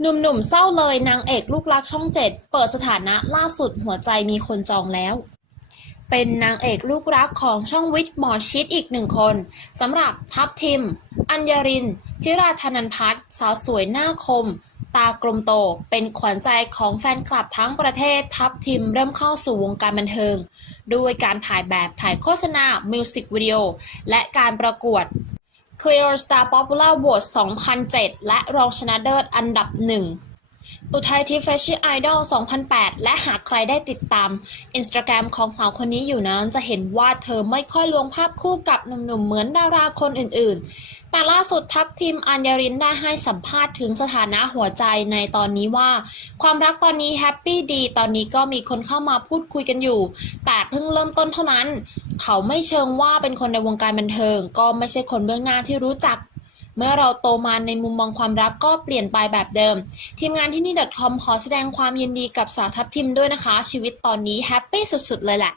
หนุ่มๆเศร้าเลยนางเอกลูกรักช่องเจ็ดเปิดสถานะล่าสุดหัวใจมีคนจองแล้ว เป็นนางเอกลูกรักของช่องวิทย์หมอชิดอีกหนึ่งคนสำหรับทัพทิม อัญญรินจิราธนันพัฒน์สาวสวยหน้าคม ตากลมโต เป็นขวัญใจของแฟนคลับทั้งประเทศทัพทิมเริ่มเข้าสู่วงการบันเทิง ด้วยการถ่ายแบบถ่ายโฆษณามิวสิกวิดีโอและการประกวด Clear Star Popular Award 2007 และรองชนะเลิศอันดับหนึ่ง อุทัยทิพย์แฟชั่นไอดอล2008 และหากใครได้ติดตามอินสตาแกรมของสาวคนนี้อยู่นั้น จะเห็นว่าเธอไม่ค่อยลงภาพคู่กับหนุ่มๆ เหมือนดาราคนอื่นๆ แต่ล่าสุดทัพทีมอัญญารินได้ให้สัมภาษณ์ถึงสถานะหัวใจในตอนนี้ว่า ความรักตอนนี้แฮปปี้ดี ตอนนี้ก็มีคนเข้ามาพูดคุยกันอยู่ แต่เพิ่งเริ่มต้นเท่านั้น เขาไม่เชิงว่าเป็นคนในวงการบันเทิง ก็ไม่ใช่คนเบื้องหน้าที่รู้จัก เมื่อเราโตมาในมุมมองความรักก็เปลี่ยนไปแบบเดิม ทีมงานที่นี่ .com ขอแสดงความยินดีกับสาวทัพทิมด้วยนะคะ ชีวิตตอนนี้แฮปปี้สุดๆเลยแหละ